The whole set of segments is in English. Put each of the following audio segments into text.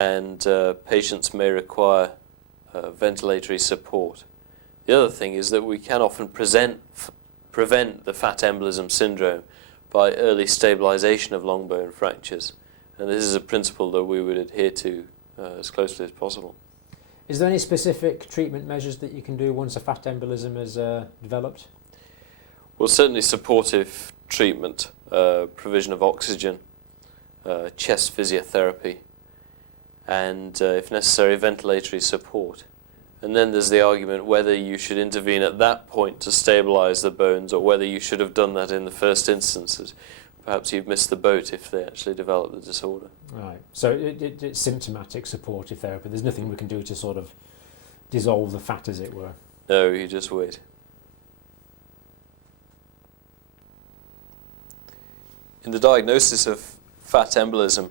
and patients may require ventilatory support. The other thing is that we can often prevent the fat embolism syndrome by early stabilization of long bone fractures, and this is a principle that we would adhere to as closely as possible. Is there any specific treatment measures that you can do once a fat embolism is developed? Well, certainly supportive treatment, provision of oxygen, chest physiotherapy, and if necessary ventilatory support. And then there's the argument whether you should intervene at that point to stabilize the bones or whether you should have done that in the first instances. Perhaps you've missed the boat if they actually develop the disorder. Right, so it's symptomatic supportive therapy. There's nothing we can do to sort of dissolve the fat, as it were. No, you just wait. In the diagnosis of fat embolism,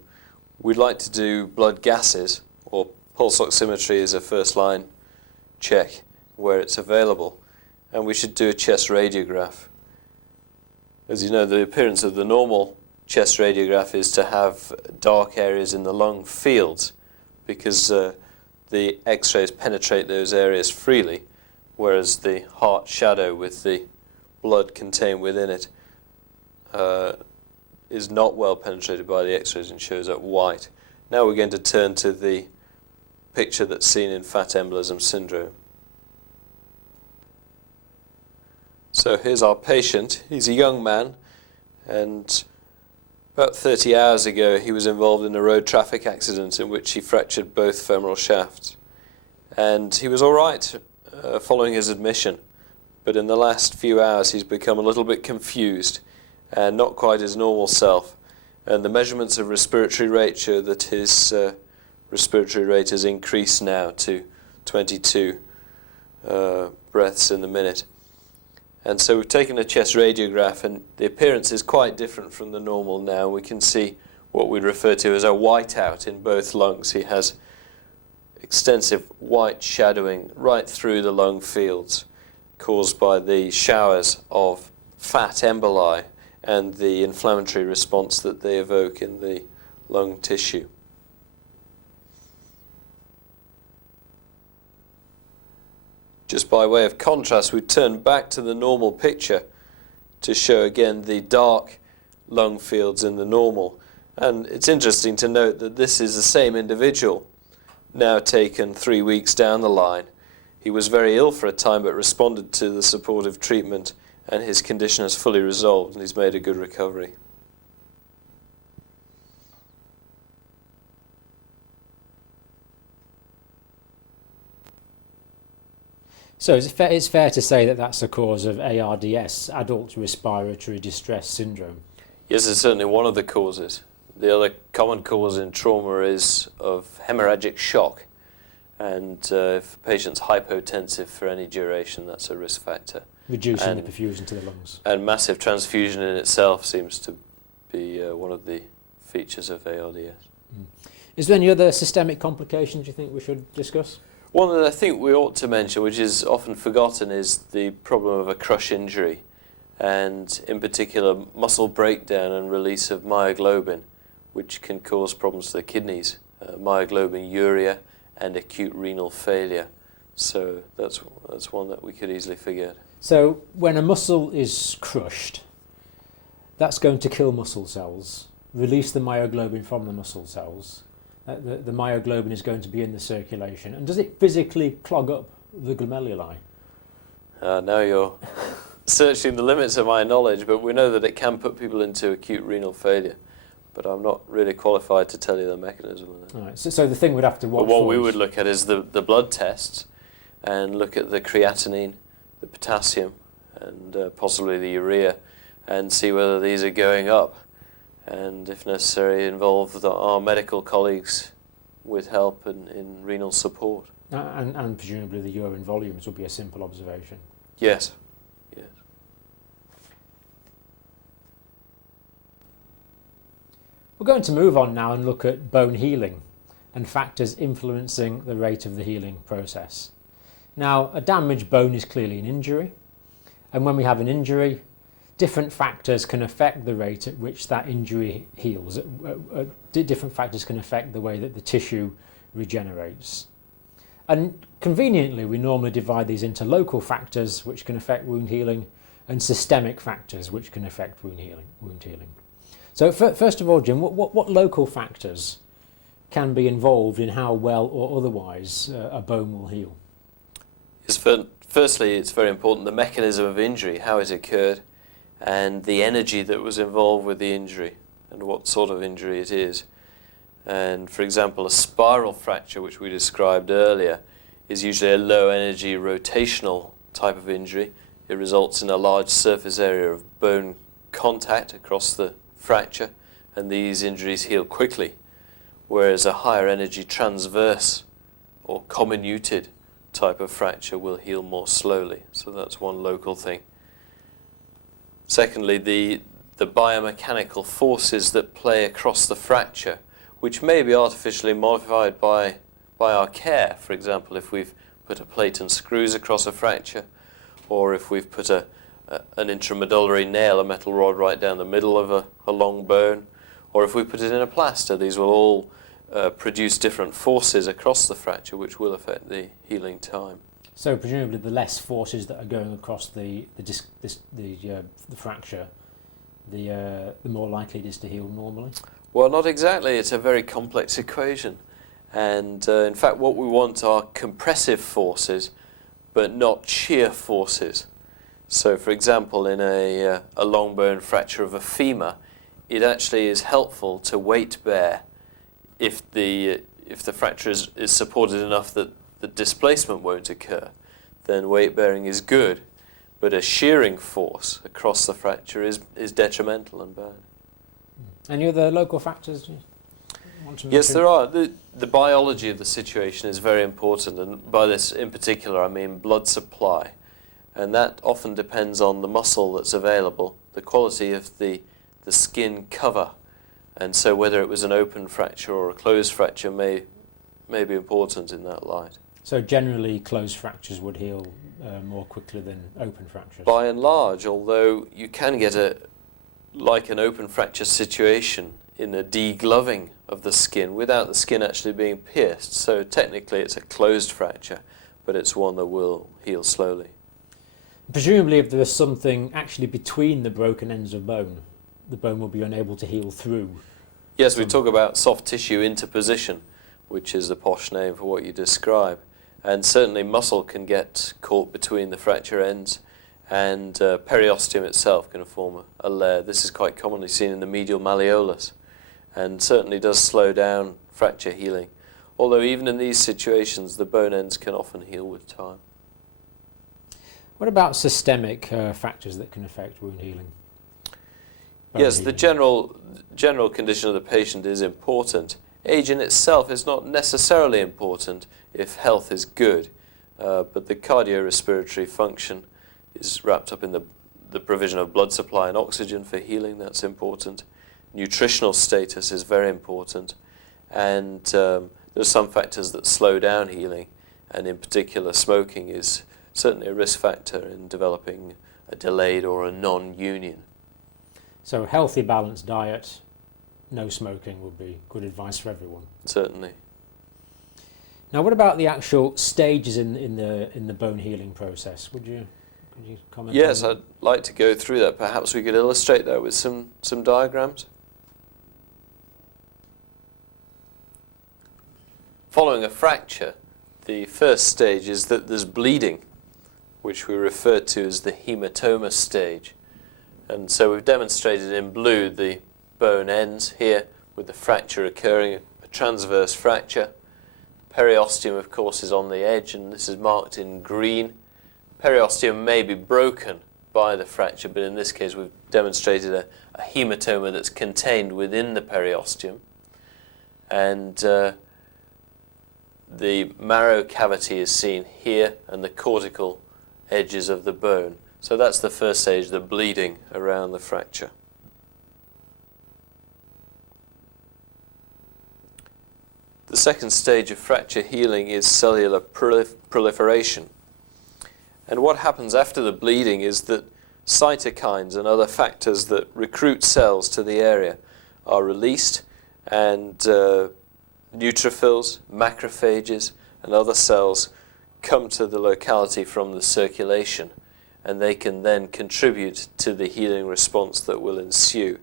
we'd like to do blood gases, or pulse oximetry as a first line check where it's available, and we should do a chest radiograph. As you know, the appearance of the normal chest radiograph is to have dark areas in the lung fields because the x-rays penetrate those areas freely, whereas the heart shadow with the blood contained within it is not well penetrated by the x-rays and shows up white. Now we're going to turn to the picture that's seen in fat embolism syndrome. So here's our patient. He's a young man, and about 30 hours ago he was involved in a road traffic accident in which he fractured both femoral shafts. And he was all right following his admission, but in the last few hours he's become a little bit confused and not quite his normal self. And the measurements of respiratory rate show that his respiratory rate has increased now to 22 breaths in the minute. And so we've taken a chest radiograph, and the appearance is quite different from the normal now. We can see what we'd refer to as a whiteout in both lungs. He has extensive white shadowing right through the lung fields caused by the showers of fat emboli and the inflammatory response that they evoke in the lung tissue. Just by way of contrast, we turn back to the normal picture to show again the dark lung fields in the normal. And it's interesting to note that this is the same individual now taken 3 weeks down the line. He was very ill for a time but responded to the supportive treatment, and his condition has fully resolved and he's made a good recovery. So it's fair to say that that's a cause of ARDS, Adult Respiratory Distress Syndrome? Yes, it's certainly one of the causes. The other common cause in trauma is of hemorrhagic shock, and if a patient's hypotensive for any duration, that's a risk factor. Reducing the perfusion to the lungs. And massive transfusion in itself seems to be one of the features of ARDS. Is there any other systemic complications you think we should discuss? One that I think we ought to mention, which is often forgotten, is the problem of a crush injury, and in particular muscle breakdown and release of myoglobin, which can cause problems to the kidneys, myoglobinuria and acute renal failure. So that's one that we could easily forget. So when a muscle is crushed, that's going to kill muscle cells, release the myoglobin from the muscle cells. The myoglobin is going to be in the circulation. And does it physically clog up the glomeruli? Now you're searching the limits of my knowledge, but we know that it can put people into acute renal failure. But I'm not really qualified to tell you the mechanism of that. All right. So the thing we'd have to watch but what for we would look at is the blood tests and look at the creatinine, the potassium, and possibly the urea, and see whether these are going up. And if necessary, involve our medical colleagues with help in renal support. And presumably the urine volumes would be a simple observation. Yes. Yes. We're going to move on now and look at bone healing and factors influencing the rate of the healing process. Now, a damaged bone is clearly an injury, and when we have an injury, different factors can affect the rate at which that injury heals. Different factors can affect the way that the tissue regenerates. And conveniently, we normally divide these into local factors, which can affect wound healing, and systemic factors, which can affect wound healing. So first of all, Jim, what local factors can be involved in how well or otherwise a bone will heal? Yes, firstly, it's very important the mechanism of injury, how it occurred, and the energy that was involved with the injury, and what sort of injury it is. And for example, a spiral fracture, which we described earlier, is usually a low energy rotational type of injury. It results in a large surface area of bone contact across the fracture, and these injuries heal quickly, whereas a higher energy transverse or comminuted type of fracture will heal more slowly. So that's one local thing. Secondly, the biomechanical forces that play across the fracture, which may be artificially modified by our care. For example, if we've put a plate and screws across a fracture, or if we've put an intramedullary nail, a metal rod right down the middle of a long bone, or if we put it in a plaster, these will all produce different forces across the fracture, which will affect the healing time. So presumably, the less forces that are going across the fracture, the more likely it is to heal normally. Well, not exactly. It's a very complex equation, and in fact, what we want are compressive forces, but not shear forces. So, for example, in a long bone fracture of a femur, it actually is helpful to weight bear if the fracture is supported enough that the displacement won't occur. Then weight bearing is good, but a shearing force across the fracture is detrimental and bad. Any other local factors you want to mention? Yes, there are. The biology of the situation is very important, and by this in particular I mean blood supply. And that often depends on the muscle that's available, the quality of the skin cover. And so whether it was an open fracture or a closed fracture may be important in that light. So generally closed fractures would heal more quickly than open fractures? By and large, although you can get like an open fracture situation in a degloving of the skin without the skin actually being pierced. So technically it's a closed fracture, but it's one that will heal slowly. Presumably if there is something actually between the broken ends of bone, the bone will be unable to heal through. Yes, we talk about soft tissue interposition, which is the posh name for what you describe. And certainly muscle can get caught between the fracture ends, and periosteum itself can form a layer. This is quite commonly seen in the medial malleolus, and certainly does slow down fracture healing. Although even in these situations, the bone ends can often heal with time. What about systemic factors that can affect wound healing? Yes, the general condition of the patient is important. Age in itself is not necessarily important if health is good, but the cardiorespiratory function is wrapped up in the provision of blood supply and oxygen for healing. That's important. Nutritional status is very important, and there are some factors that slow down healing, and in particular smoking is certainly a risk factor in developing a delayed or a non-union. So healthy, balanced diet, no smoking would be good advice for everyone. Certainly. Now, what about the actual stages in the bone healing process? Could you comment? Yes, on I'd like to go through that. Perhaps we could illustrate that with some diagrams. Following a fracture, the first stage is that there's bleeding, which we refer to as the hematoma stage. And so we've demonstrated in blue the bone ends here with the fracture occurring, a transverse fracture. Periosteum, of course, is on the edge, and this is marked in green. Periosteum may be broken by the fracture, but in this case we've demonstrated a hematoma that's contained within the periosteum. And the marrow cavity is seen here, and the cortical edges of the bone. So that's the first stage, the bleeding around the fracture. The second stage of fracture healing is cellular proliferation. And what happens after the bleeding is that cytokines and other factors that recruit cells to the area are released, and neutrophils, macrophages, and other cells come to the locality from the circulation, and they can then contribute to the healing response that will ensue.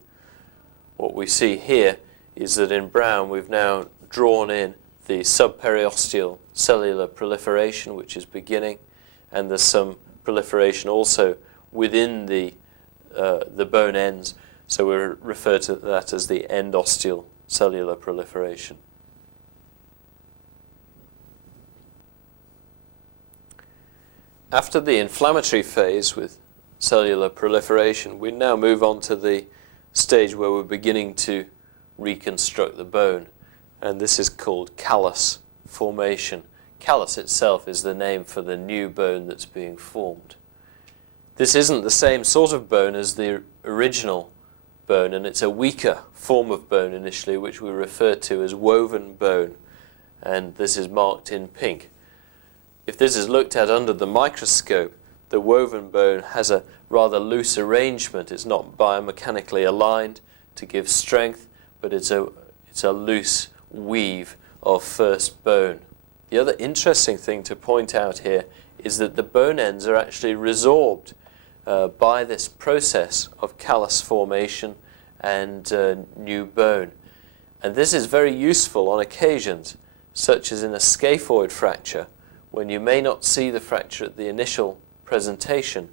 What we see here is that in brown we've now drawn in the subperiosteal cellular proliferation, which is beginning, and there's some proliferation also within the bone ends, so we refer to that as the endosteal cellular proliferation. After the inflammatory phase with cellular proliferation, we now move on to the stage where we're beginning to reconstruct the bone, and this is called callus formation. Callus itself is the name for the new bone that's being formed. This isn't the same sort of bone as the original bone, and it's a weaker form of bone initially, which we refer to as woven bone, and this is marked in pink. If this is looked at under the microscope, the woven bone has a rather loose arrangement. It's not biomechanically aligned to give strength, but it's a loose weave of first bone. The other interesting thing to point out here is that the bone ends are actually resorbed by this process of callus formation and new bone. And this is very useful on occasions, such as in a scaphoid fracture, when you may not see the fracture at the initial presentation,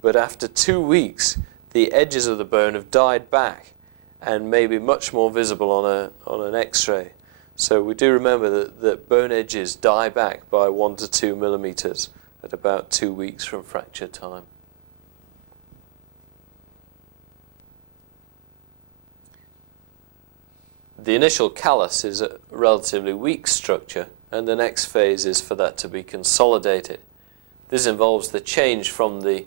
but after 2 weeks the edges of the bone have died back and may be much more visible on an X-ray. So we do remember that bone edges die back by 1 to 2 millimeters at about 2 weeks from fracture time. The initial callus is a relatively weak structure, and the next phase is for that to be consolidated. This involves the change from the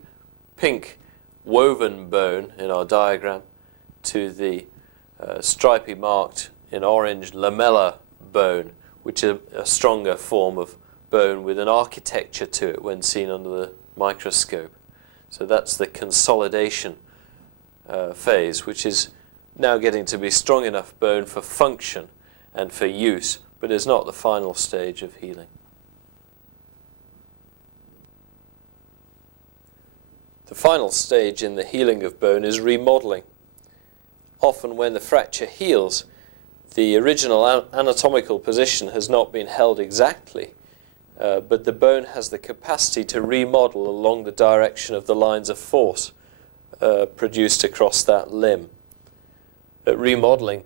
pink woven bone in our diagram to the stripy marked in orange lamellar bone, which is a stronger form of bone with an architecture to it when seen under the microscope. So that's the consolidation phase, which is now getting to be strong enough bone for function and for use, but is not the final stage of healing. The final stage in the healing of bone is remodeling. Often when the fracture heals, the original anatomical position has not been held exactly, but the bone has the capacity to remodel along the direction of the lines of force produced across that limb. At remodeling,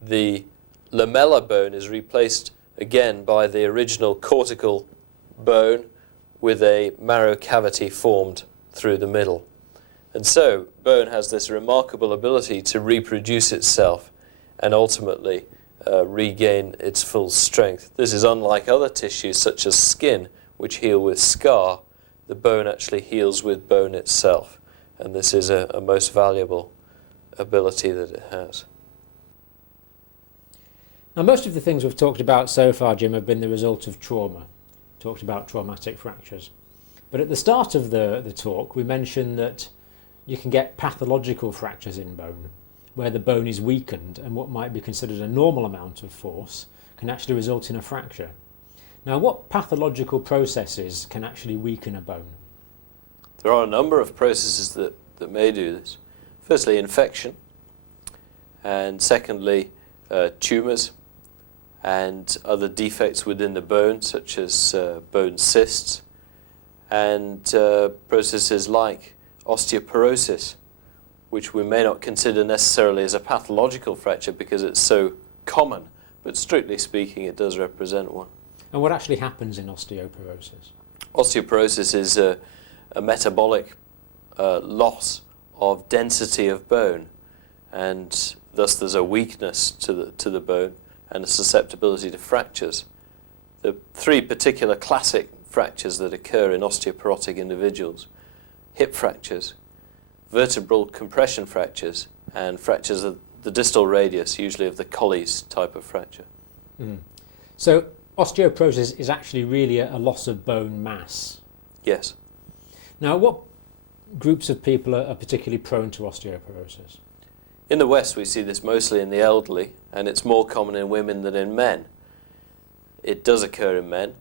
the lamellar bone is replaced again by the original cortical bone with a marrow cavity formed through the middle. And so bone has this remarkable ability to reproduce itself and ultimately regain its full strength. This is unlike other tissues such as skin, which heal with scar. The bone actually heals with bone itself, and this is a most valuable ability that it has. Now, most of the things we've talked about so far, Jim, have been the result of trauma. Talked about traumatic fractures. But at the start of the talk, we mentioned that you can get pathological fractures in bone, where the bone is weakened and what might be considered a normal amount of force can actually result in a fracture. Now, what pathological processes can actually weaken a bone? There are a number of processes that may do this. Firstly, infection, and secondly, tumours and other defects within the bone, such as bone cysts, and processes like osteoporosis, which we may not consider necessarily as a pathological fracture because it's so common, but strictly speaking it does represent one. And what actually happens in osteoporosis? Osteoporosis is a metabolic loss of density of bone, and thus there's a weakness to the bone and a susceptibility to fractures. The three particular classic fractures that occur in osteoporotic individuals: hip fractures, vertebral compression fractures, and fractures of the distal radius, usually of the Colles type of fracture. So osteoporosis is actually really a loss of bone mass. Yes. Now, what groups of people are particularly prone to osteoporosis? In the West, we see this mostly in the elderly, and it's more common in women than in men. It does occur in men.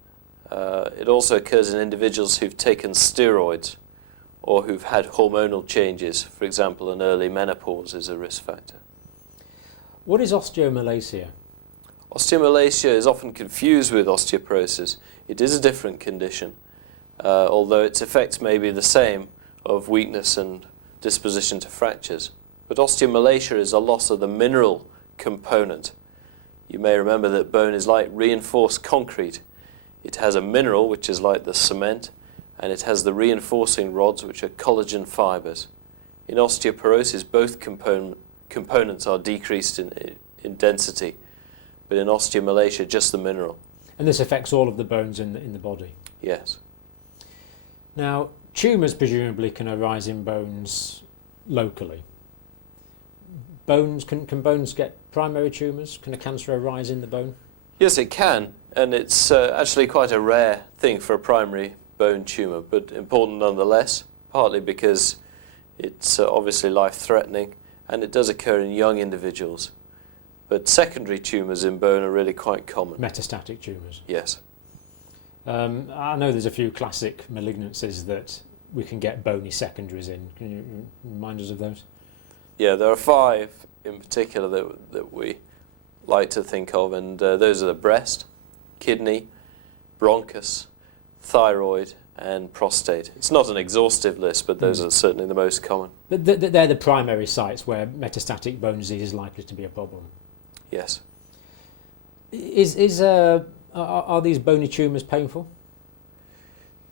It also occurs in individuals who've taken steroids or who've had hormonal changes. For example, an early menopause is a risk factor. What is osteomalacia? Osteomalacia is often confused with osteoporosis. It is a different condition, although its effects may be the same of weakness and disposition to fractures. But osteomalacia is a loss of the mineral component. You may remember that bone is like reinforced concrete. It has a mineral, which is like the cement, and it has the reinforcing rods, which are collagen fibers. In osteoporosis, both components are decreased in density, but in osteomalacia, just the mineral. And this affects all of the bones in the body? Yes. Now, tumours presumably can arise in bones locally. Can bones get primary tumours? Can a cancer arise in the bone? Yes, it can, and it's actually quite a rare thing for a primary bone tumour, but important nonetheless, partly because it's obviously life-threatening, and it does occur in young individuals. But secondary tumours in bone are really quite common. Metastatic tumours? Yes. I know there's a few classic malignancies that we can get bony secondaries in. Can you remind us of those? Yeah, there are 5 in particular that we like to think of, and those are the breast, kidney, bronchus, thyroid, and prostate. It's not an exhaustive list, but those are certainly the most common. But they're the primary sites where metastatic bone disease is likely to be a problem. Yes. Are these bony tumours painful?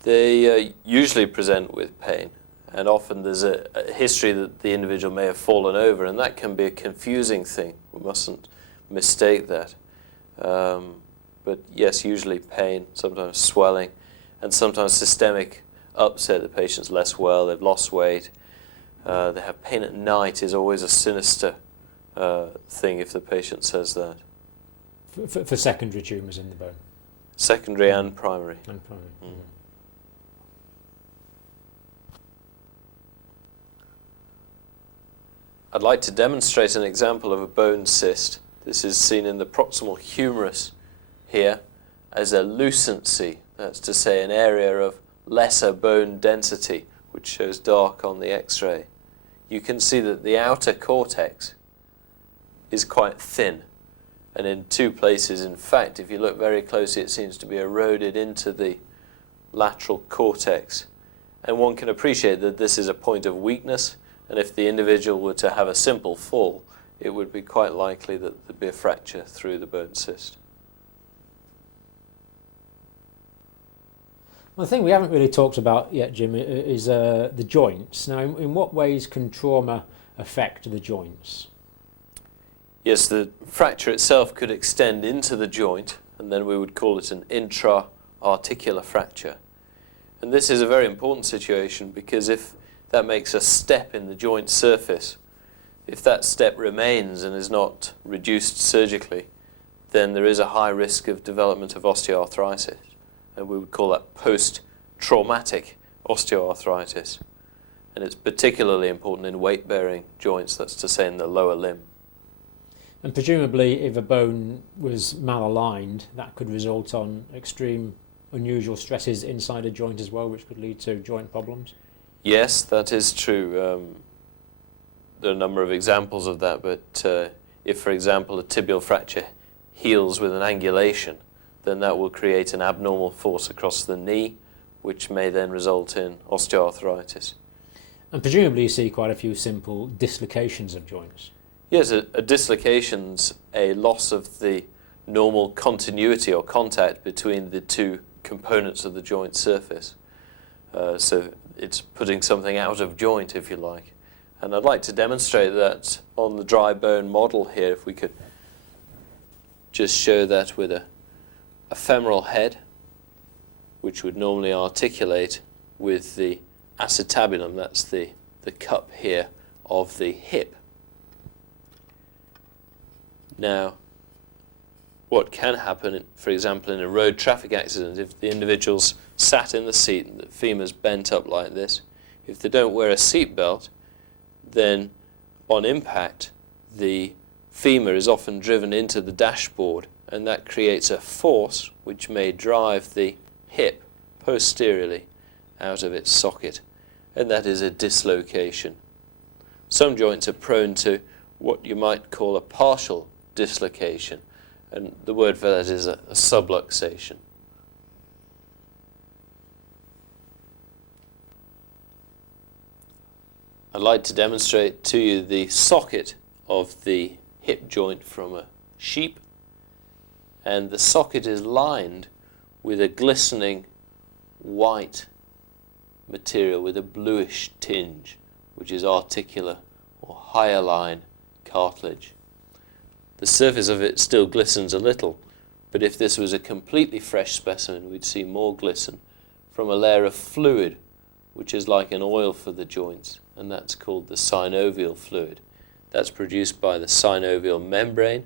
They usually present with pain, and often there's a history that the individual may have fallen over, and that can be a confusing thing. We mustn't mistake that. But yes, usually pain, sometimes swelling, and sometimes systemic upset. The patient's less well, they've lost weight. They have pain at night is always a sinister thing if the patient says that. For secondary tumours in the bone? Secondary and primary. And primary. Mm. I'd like to demonstrate an example of a bone cyst. This is seen in the proximal humerus here as a lucency. That's to say an area of lesser bone density, which shows dark on the X-ray. You can see that the outer cortex is quite thin, and in 2 places, in fact, if you look very closely, it seems to be eroded into the lateral cortex. And one can appreciate that this is a point of weakness, and if the individual were to have a simple fall, it would be quite likely that there'd be a fracture through the bone cyst. Well, the thing we haven't really talked about yet, Jim, is the joints. Now, in what ways can trauma affect the joints? Yes, the fracture itself could extend into the joint, and then we would call it an intra-articular fracture. And this is a very important situation because if that makes a step in the joint surface, if that step remains and is not reduced surgically, then there is a high risk of development of osteoarthritis. And we would call that post-traumatic osteoarthritis. And it's particularly important in weight-bearing joints, that's to say in the lower limb. And presumably if a bone was malaligned, that could result on extreme unusual stresses inside a joint as well, which could lead to joint problems? Yes, that is true. There are a number of examples of that, but if, for example, a tibial fracture heals with an angulation, then that will create an abnormal force across the knee, which may then result in osteoarthritis. And presumably you see quite a few simple dislocations of joints. Yes, a dislocation's a loss of the normal continuity or contact between the 2 components of the joint surface. So it's putting something out of joint, if you like. And I'd like to demonstrate that on the dry bone model here, if we could just show that with a femoral head, which would normally articulate with the acetabulum, that's the cup here of the hip. Now, what can happen, for example, in a road traffic accident, if the individual's sat in the seat and the femur's bent up like this, If they don't wear a seatbelt, then on impact the femur is often driven into the dashboard, and that creates a force which may drive the hip posteriorly out of its socket, and that is a dislocation. Some joints are prone to what you might call a partial dislocation, and the word for that is a subluxation. I'd like to demonstrate to you the socket of the hip joint from a sheep, and the socket is lined with a glistening white material with a bluish tinge, which is articular or hyaline cartilage. The surface of it still glistens a little, but if this was a completely fresh specimen, we'd see more glisten from a layer of fluid, which is like an oil for the joints, and that's called the synovial fluid. That's produced by the synovial membrane,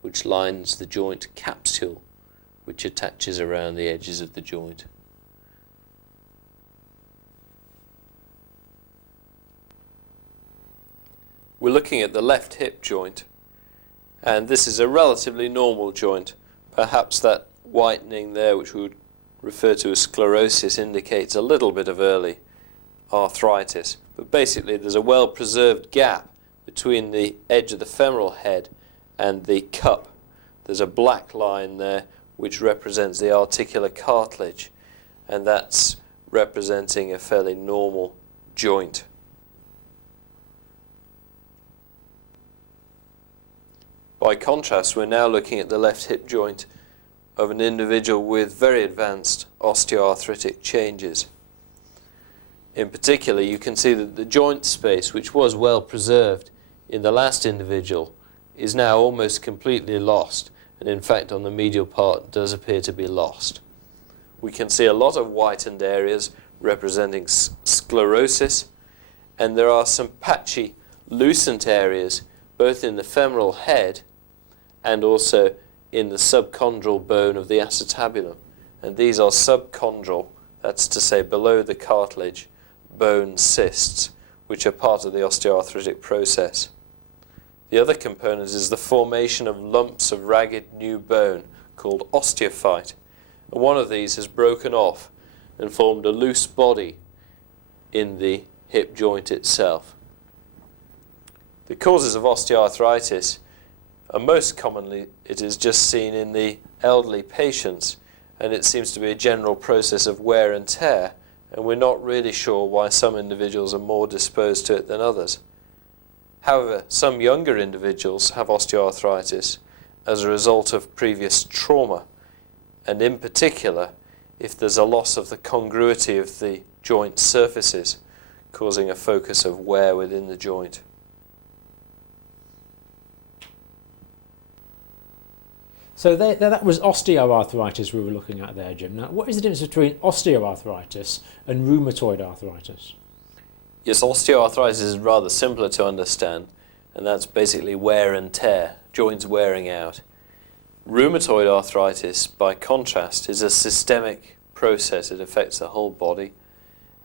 which lines the joint capsule, which attaches around the edges of the joint. We're looking at the left hip joint, and this is a relatively normal joint. Perhaps that whitening there, which we would refer to as sclerosis, indicates a little bit of early arthritis. But basically there's a well-preserved gap between the edge of the femoral head and the cup. There's a black line there which represents the articular cartilage, and that's representing a fairly normal joint. By contrast, we're now looking at the left hip joint of an individual with very advanced osteoarthritic changes. In particular, you can see that the joint space, which was well preserved in the last individual, is now almost completely lost, and in fact on the medial part does appear to be lost. We can see a lot of whitened areas representing sclerosis, and there are some patchy, lucent areas both in the femoral head and also in the subchondral bone of the acetabulum. And these are subchondral, that's to say below the cartilage, bone cysts, which are part of the osteoarthritic process. The other component is the formation of lumps of ragged new bone called osteophyte. And one of these has broken off and formed a loose body in the hip joint itself. The causes of osteoarthritis are most commonly, it is just seen in the elderly patients, and it seems to be a general process of wear and tear, and we're not really sure why some individuals are more disposed to it than others. However, some younger individuals have osteoarthritis as a result of previous trauma, and in particular, if there's a loss of the congruity of the joint surfaces, causing a focus of wear within the joint. So that was osteoarthritis we were looking at there, Jim. Now, what is the difference between osteoarthritis and rheumatoid arthritis? Yes, osteoarthritis is rather simpler to understand, and that's basically wear and tear, joints wearing out. Rheumatoid arthritis, by contrast, is a systemic process. It affects the whole body,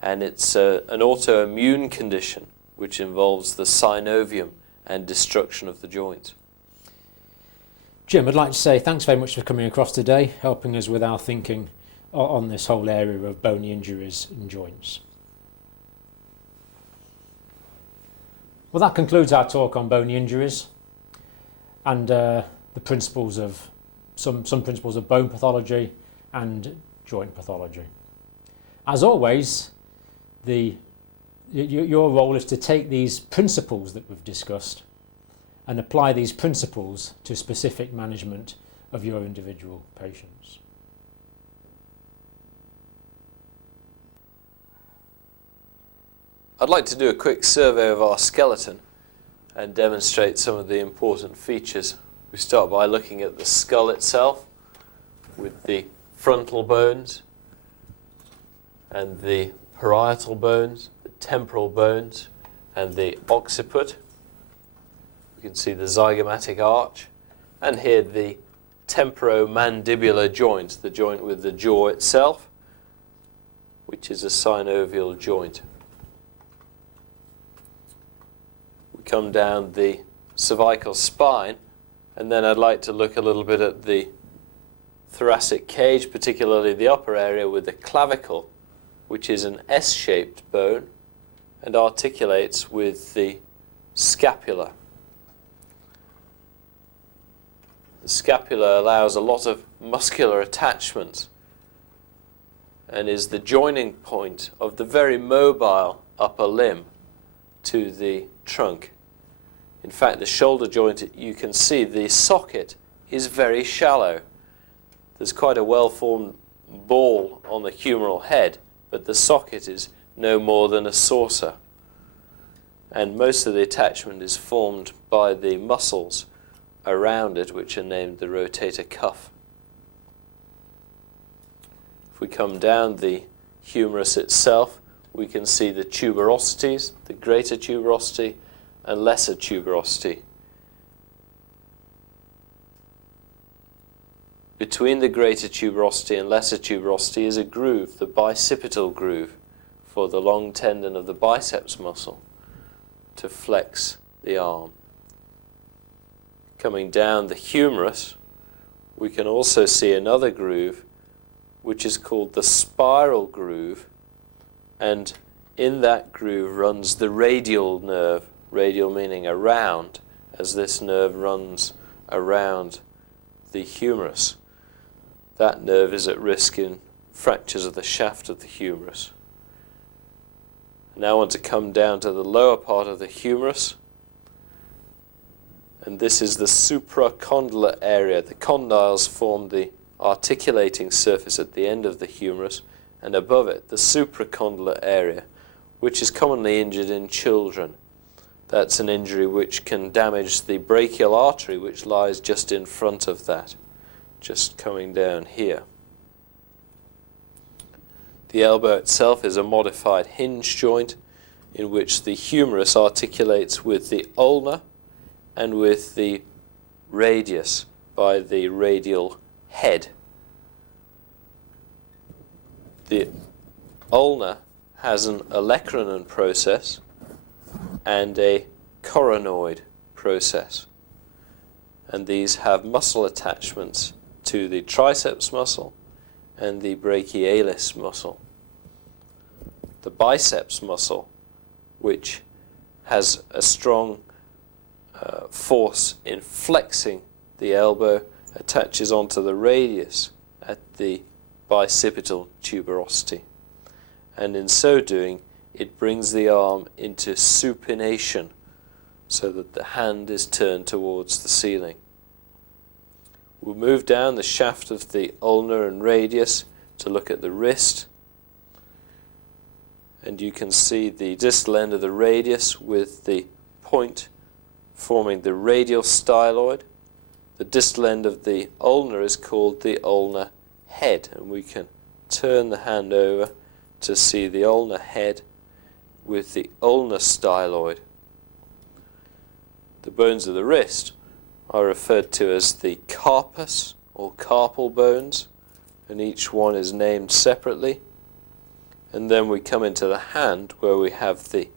and it's an autoimmune condition which involves the synovium and destruction of the joint. Jim, I'd like to say thanks very much for coming across today, helping us with our thinking on this whole area of bony injuries and joints. Well, that concludes our talk on bony injuries and the principles of some principles of bone pathology and joint pathology. As always, your role is to take these principles that we've discussed and apply these principles to specific management of your individual patients. I'd like to do a quick survey of our skeleton and demonstrate some of the important features. We start by looking at the skull itself with the frontal bones and the parietal bones, the temporal bones and the occiput. You can see the zygomatic arch, and here the temporomandibular joint, the joint with the jaw itself, which is a synovial joint. come down the cervical spine, and then I'd like to look a little bit at the thoracic cage, particularly the upper area with the clavicle, which is an S-shaped bone and articulates with the scapula. The scapula allows a lot of muscular attachment and is the joining point of the very mobile upper limb to the trunk. In fact, the shoulder joint, you can see the socket is very shallow. There's quite a well-formed ball on the humeral head, but the socket is no more than a saucer. And most of the attachment is formed by the muscles around it, which are named the rotator cuff. If we come down the humerus itself, we can see the tuberosities, the greater tuberosity and lesser tuberosity. Between the greater tuberosity and lesser tuberosity is a groove, the bicipital groove, for the long tendon of the biceps muscle to flex the arm. Coming down the humerus, we can also see another groove, which is called the spiral groove, and in that groove runs the radial nerve, radial meaning around, as this nerve runs around the humerus. That nerve is at risk in fractures of the shaft of the humerus. Now I want to come down to the lower part of the humerus, and this is the supracondylar area. The condyles form the articulating surface at the end of the humerus, and above it the supracondylar area, which is commonly injured in children. That's an injury which can damage the brachial artery, which lies just in front of that, just coming down here. The elbow itself is a modified hinge joint in which the humerus articulates with the ulna and with the radius by the radial head. The ulna has an olecranon process and a coronoid process, and these have muscle attachments to the triceps muscle and the brachialis muscle. The biceps muscle, which has a strong force in flexing the elbow, attaches onto the radius at the bicipital tuberosity, and in so doing it brings the arm into supination so that the hand is turned towards the ceiling. We'll move down the shaft of the ulna and radius to look at the wrist, and you can see the distal end of the radius with the point forming the radial styloid. The distal end of the ulna is called the ulnar head, and we can turn the hand over to see the ulnar head with the ulnar styloid. The bones of the wrist are referred to as the carpus or carpal bones, and each one is named separately. And then we come into the hand, where we have the